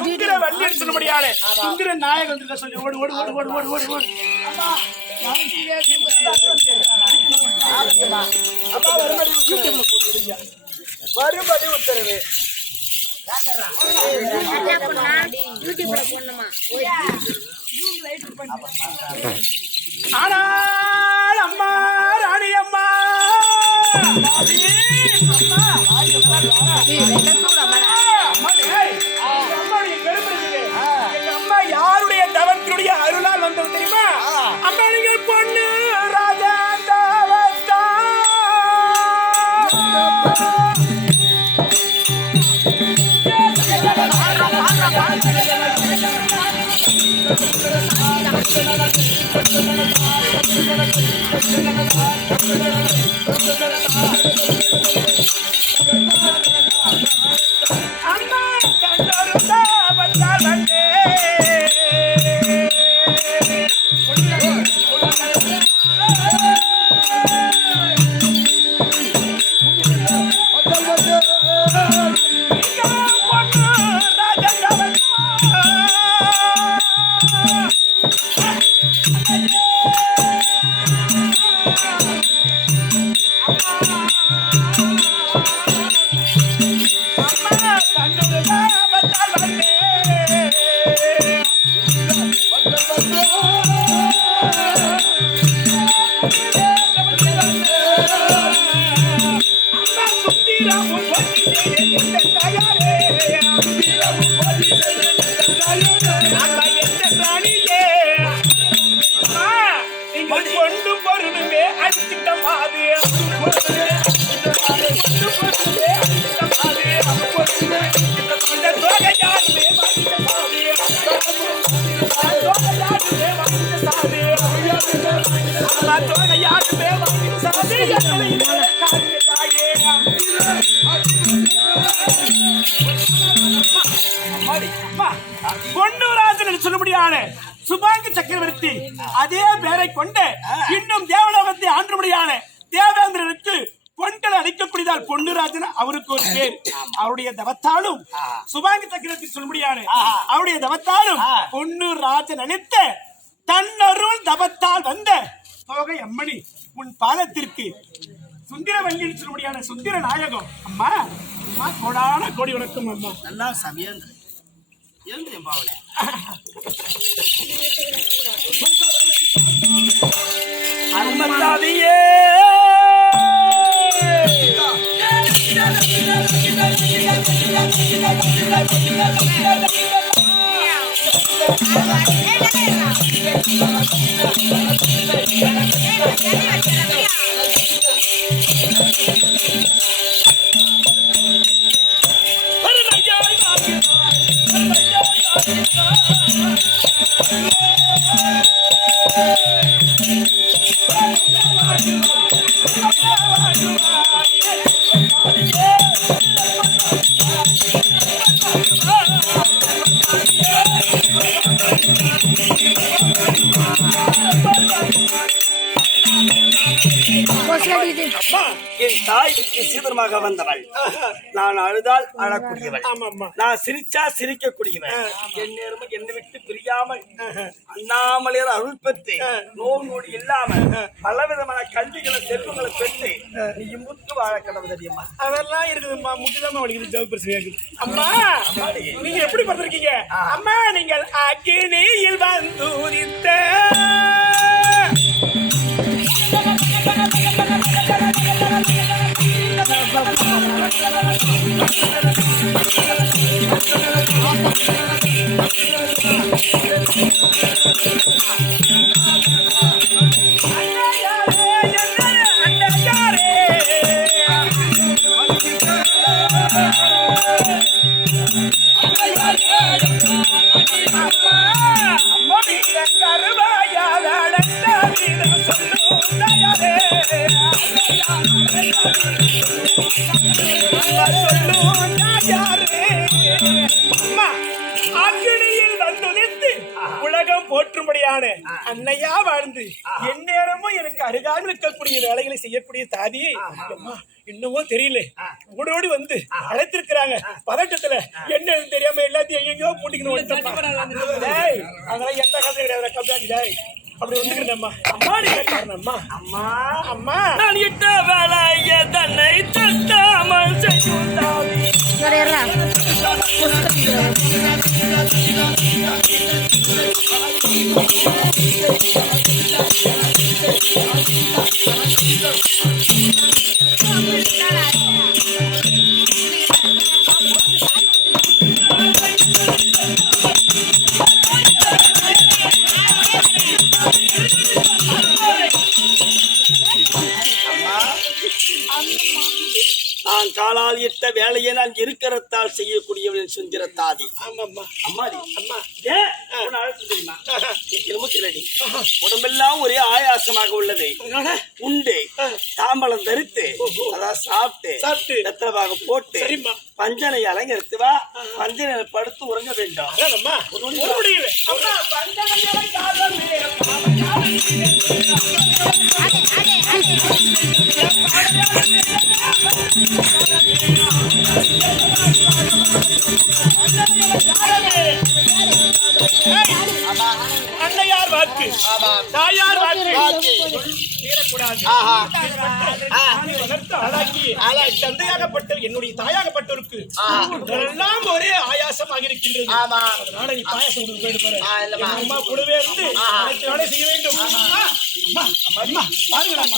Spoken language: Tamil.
சுந்தர வள்ளி சொல்லும்படியாலே சுந்தர நாயகன் சொல்லி ஓடு ஓடு ஓடு ஓடு ஓடு ஓடு ஓடு அப்பா வரும்படி உத்தரவு ஆனால் அம்மா ராணி அம்மா எங்க அம்மா யாருடைய தவத்தினுடைய அருளால் வந்தது தெரியுமா? அம்மா நீங்கள் பொண்ணு ராஜா அம்மா கொண்டு பொருளுமே அடிச்சிட்டமாது பொன்னுராஜன் சொல்ல முடியாது. சுபாங்க சக்கரவர்த்தி அதே பேரை கொண்டு இன்னும் தேவலோகத்தை ஆண்டுபடியான தேவேந்திரனுக்கு பொன்கள் அளிக்கக்கூடியதால் பொன்னுராஜன் அவருக்கு ஒரு பேர். அவருடைய தவத்தாலும் சுபாங்க சக்கரவர்த்தி சொல்ல முடியாது. அவருடைய தவத்தாலும் பொன்னுராஜன் அளித்த தன்னருள் தவத்தால் வந்த தோகை அம்மணி உன் பாதத்திற்கு சுந்தர வள்ளி சொல்ல முடியாத சுந்தர நாயகம். அம்மா அம்மா கோடான கோடி வணக்கம். அம்மா நல்லா சமயம் பாவல அருமத்தாதியே என் தாய்க்கு சீதனமாக வந்தவள். நான் அழுதால் அழக்கூடியவள், நான் சிரிச்சா சிரிக்கக்கூடியவள். என் நேரமும் என்னை விட்டு பிரியாமல் அண்ணாமலையர் அருள் பெற்று நோய் நோடி இல்லாமல் பலவிதமான கல்விகளை செல்வங்களை பெற்று நீ முத்து வாழ கடவுள் தெரியுமா? அதெல்லாம் இருக்குதும்மா. முட்டுதான் வலிக்குது, ஜவு பிரச்சனை. அம்மா நீங்க எப்படி பார்த்திருக்கீங்க? அம்மா நீங்கள் அக்கினியில் வந்துரித்த உலகம் போற்றும்படியான அன்னையா வாழ்ந்து எந்நேரமும் எனக்கு அருகாமல் இருக்கக்கூடிய வேலைகளை செய்யக்கூடிய தாதி இன்னமும் தெரியல ஓடி ஓடி வந்து அழைத்திருக்கிறாங்க பதட்டத்துல என்ன தெரியாம எல்லாத்தையும் எங்கெங்கயோ பூட்டிக்கணும் அதெல்லாம் எந்த காலத்துல கிடையாது கம்மியாடி அப்படி வந்துக்கிறேன்மா அம்மா நீங்க காரணம்மா அம்மா அம்மா நான் இட்ட வேலைய தன்னை தட்டாமல் நான் காலால் இட்ட வேலையை நான் இருக்கிறதால் செய்யக்கூடியவன் சுந்தர தாதி. அம்மாடி அம்மா திருமத்திலடி உடம்பெல்லாம் ஒரே ஆயாசமாக உள்ளது. உண்டு தாம்பலம் தரித்து அதான் சாப்பிட்டு ரத்தமாக போட்டு பஞ்சனை அலங்கரித்து வா. பஞ்சனை படுத்து உறங்க வேண்டும். அன்னையார் வாக்கு தாயார் வாக்கு தந்தையாகப்பட்ட என்னுடைய தாயாகப்பட்டவருக்கு எல்லாம் ஒரே ஆயாசமாக இருக்கின்றது. அதனால நீ பாயாசம் அம்மா கூடவே இருந்து வேலை செய்ய வேண்டும். பாருங்க